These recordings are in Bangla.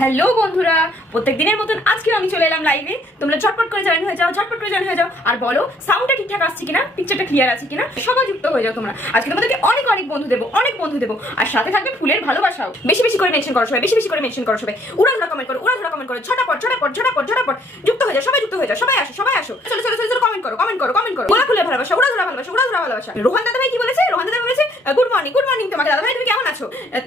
হ্যালো বন্ধুরা, প্রত্যেক দিনের মতন আজকে আমি চলে এলাম লাইভে। তোমরা ঝটপট করে জয়েন হয়ে যাও, ঝটপট করে জয়েন হয়ে যাও। আর বলো সাউন্ডটা ঠিকঠাক আসছে কিনা, পিকচারটা ক্লিয়ার আছে কিনা, সবাই যুক্ত হয়ে যাও তোমরা। আজকে তোমাদেরকে অনেক অনেক বন্ধু দেবো, অনেক বন্ধু দেবো। আর সাথে থাকবে ফুলের ভালোবাসাও। বেশি বেশি করে মেনশন করো সবাই, বেশি বেশি করে মেনশন করো সবাই। উড়াধুরা কমেন্ট করো, উড়াধুরা কমেন্ট করো, ঝটাপট ঝটাপট ঝটাপট ঝটাপট যুক্ত হয়ে যাও, সবাই যুক্ত হয়ে যাও, সবাই আসো, সবাই আসো। চলো চলো চলো কমেন্ট করো, কমেন্ট করো, কমেন্ট করো। ফুলের ভালোবাসা, উড়াধুরা ভালোবাসা, উড়াধুরা ভালোবাসা। রোহান দাদা ভাই কি বলেছে? রোহান দাদা বলেছে গুড মর্নিং, গুড মর্নিং তোমাকে। দাদা ভাই তুমি কেমন আছো?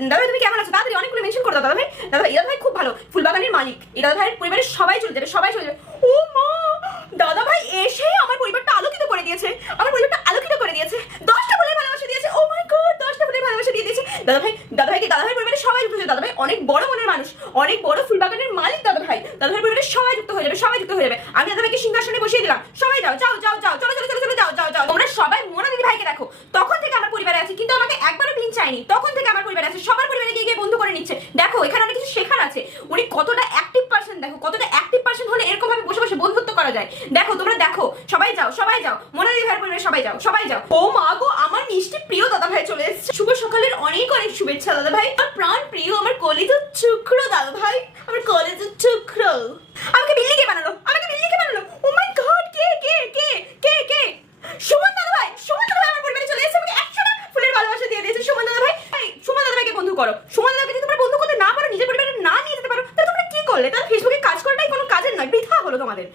দাদা ভাই তুমি কেমন আছো? তাড়াতাড়ি অনেকগুলো মেনশন করো দাদা ভাই। দাদা ভাই, দাদা ভাই খুব ভালো, ফুলবাগানের মালিক। এই দাদা ভাইয়ের পরিবারের সবাই চলে যাবে, সবাই চলে যাবে। ও মা, দাদা ভাই এসে আমার পরিবারটা আলোকিত করে দিয়েছে, আমার পরিবারটা আলোকিত করে দিয়েছে। 10টা ফুলের ভালোবাসা দিয়েছে। ও মাই গড, 10টা ফুলের ভালোবাসা দিয়ে দিয়েছে দাদা ভাই। দাদা ভাইকে, দাদা ভাই পরিবারের সবাই যুক্ত হয়ে যাবে। দাদা ভাই অনেক বড় মনের মানুষ, অনেক বড় ফুলবাগানের মালিক দাদা ভাই। দাদা ভাই পরিবারের সবাই যুক্ত হয়ে যাবে, সবাই যুক্ত হয়ে যাবে। আমি দাদা ভাইকে সিংহাসনে বসিয়ে দিলাম। সবাই যাও যাও যাও যাও, চলো চলো চলো চলো, যাও যাও যাও। তোমরা সবাই মোনা দিদি ভাইকে দেখো, তখন থেকে আমার পরিবারে আছে, কিন্তু আমাকে একবারও পিন চাইনি। তখন থেকে আমার পরিবারে আছে, সবার পরিবারে গিয়ে গিয়ে বন্ধু করে নিচ্ছে। দেখো এখানে অনেক কিছু শেখার আছে। উনি কতটা অ্যাক্টিভ পারসন, দেখো কতটা অ্যাক্টিভ পারসন হলে এরকম ভাবে বসে বসে বন্ধুত্ব করা যায়। দেখো তোমরা দেখো, সবাই যাও, সবাই যাও, মোনা দিদি ভাইয়ের পরিবারে সবাই যাও, সবাই যাও। ও মা গো, আমার মিষ্টি প্রিয় দাদা ভাই চলে এসেছে। শুভ সকালের অনেক অনেক শুভেচ্ছা দাদা ভাই। আমার প্রাণ প্রিয়, আমার কলেজের টুকরো দাদা ভাই, আমার কলেজের টুকরো। আমাকে বিল্লি কে বানালো? আমাকে বিল্লি কে বানালো? ও মাই গড, কে কে কে কে কে? সুমন দাদা ভাই, সুমন দাদা ভাই আমার পরিবারে চলে এসেছে, আমাকে 100টা ফুলের ভালোবাসা দিয়ে দিয়েছে সুমন দাদা ভাই। সুমন দাদা ভাইকে বন্ধু করো। সুমন দাদাকে যদি তোমরা বন্ধু করতে না পারো, নিজের পরিবারে না নিয়ে যেতে পারো, তাহলে তোমরা কি করলে? তাহলে ফেসবুকে কাজ করাটাই কোনো কাজের নয়, বৃথা হলো তোমাদের।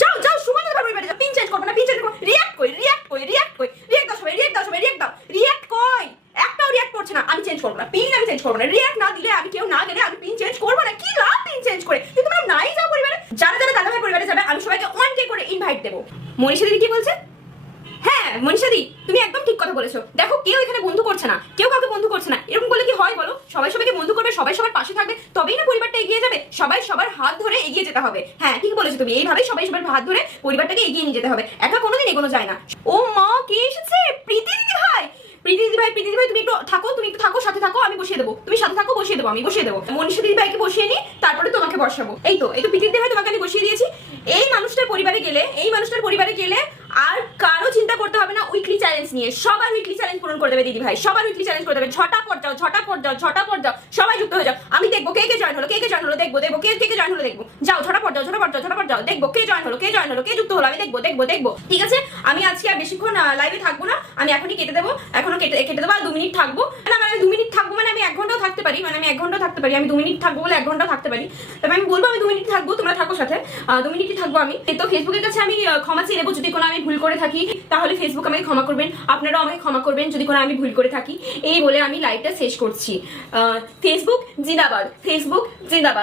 যাও যাও, সুমন দাদা পরিবারে যাও। পিন চেঞ্জ করবে না, পিন চেঞ্জ করো। রিঅ্যাক্ট কই, রিঅ্যাক্ট কই, রিঅ্যাক্ট কই, রিঅ্যাক্ট দাও সবাই, রিঅ্যাক্ট দাও সবাই, রিঅ্যাক্ট দাও, রিঅ্যাক্ট কই। একটাও রিঅ্যাক্ট করছে না। আমি চেঞ্জ করবো না, পিন আমি চেঞ্জ করবো না। রিঅ্যাক্ট না দিলে, আমি কেউ না গেলে আমি পিন চেঞ্জ করবো না। কি লাভ পিন চেঞ্জ করে? কিন্তু তোমরা নাই যাও পরিবারে। যারা যারা দাদা ভাই পরিবারে যাবে, আমি সবাইকে 1K করে ইনভাইট দেবো। মনীষা দিদি কি বলছে? হ্যাঁ মনীষাদি, তুমি একদম ঠিক কথা বলেছো। দেখো কেউ এখানে বন্ধু করছে না, কেউ কাউকে বন্ধু করছে না। এরকম বলে কি হয় বলো? সবাই সবাইকে বন্ধু করবে, সবাই সবার পাশে থাকবে, তবেই না পরিবারটা এগিয়ে যাবে। সবাই সবার হাত ধরে এগিয়ে যেতে হবে। হ্যাঁ ঠিক বলেছো তুমি, এইভাবেই সবাই সবার হাত ধরে পরিবারটাকে এগিয়ে নিয়ে যেতে হবে। একা কোনোদিন এগোনো যায় না। ও মা, কে এসেছে? প্রীতি দিদি ভাই। প্রীতি দিদি ভাই, প্রীতি দিদি ভাই তুমি একটু থাকো, তুমি একটু থাকো, সাথে থাকো, আমি বসিয়ে দেবো। তুমি সাথে থাকো, বসিয়ে দেবো, আমি বসিয়ে দেবো। মনীষা দিদি ভাইকে বসিয়ে নি, তারপরে তোমাকে বসাবো। এই তো প্রীতি দিদি ভাই তোমাকে আমি বসিয়ে দিয়েছি। এই মানুষটার পরিবারে গেলে, এই মানুষটার পরিবারে গেলে আর কারো চিন্তা করতে হবে না উইকলি চ্যালেঞ্জ নিয়ে। সবার উইকলি চ্যালেঞ্জ পূরণ করে দেবে দিদি ভাই, সবার উইকলি চ্যালেঞ্জ করে দেবে। ঝটাপট যাও, ঝটাপট যাও, ঝটাপট যাও, সবাই যুক্ত হয়ে যাও। আমি দেখবো কে কে জয়েন হলো, কে কে জয়েন হলো, দেখবো দেখবো কে কে জয়েন হলো, দেখবো। যাও ঝটাপট যাও, ঝটাপট যাও, ঝটাপট যাও, দেখবো কে জয়েন হলো, কে জয়েন হলো, কে যুক্ত হলো, আমি দেখবো দেখবো দেখবো। ঠিক আছে, আমি আজকে আর বেশিক্ষণ লাইভে থাকবো না, আমি এখনই কেটে দেবো, এখনো কেটে দেবো। আর 2 মিনিট থাকবো না, মানে 2 মিনিট থাকবো, মানে আমি 1 ঘন্টাও থাকতে পারি, মানে আমি 1 ঘন্টাও থাকতে পারি। আমি 2 মিনিট থাকবো বলে 1 ঘন্টাও থাকতে পারি। তবে আমি বলবো আমি 2 মিনিট থাকবো, তোমরা থাকো সাথে। 2 মিনিটই থাকবো আমি। তো ফেসবুকের কাছে আমি ক্ষমা চেয়ে নেবো যদি কোনো আমি ভুল করে থাকি, তাহলে ফেসবুক আমাকে ক্ষমা করবেন, আপনারাও আমাকে ক্ষমা করবেন যদি কোনো আমি ভুল করে থাকি। এই বলে আমি লাইভটা শেষ করছি। ফেসবুক জিন্দাবাদ, ফেসবুক জিন্দাবাদ।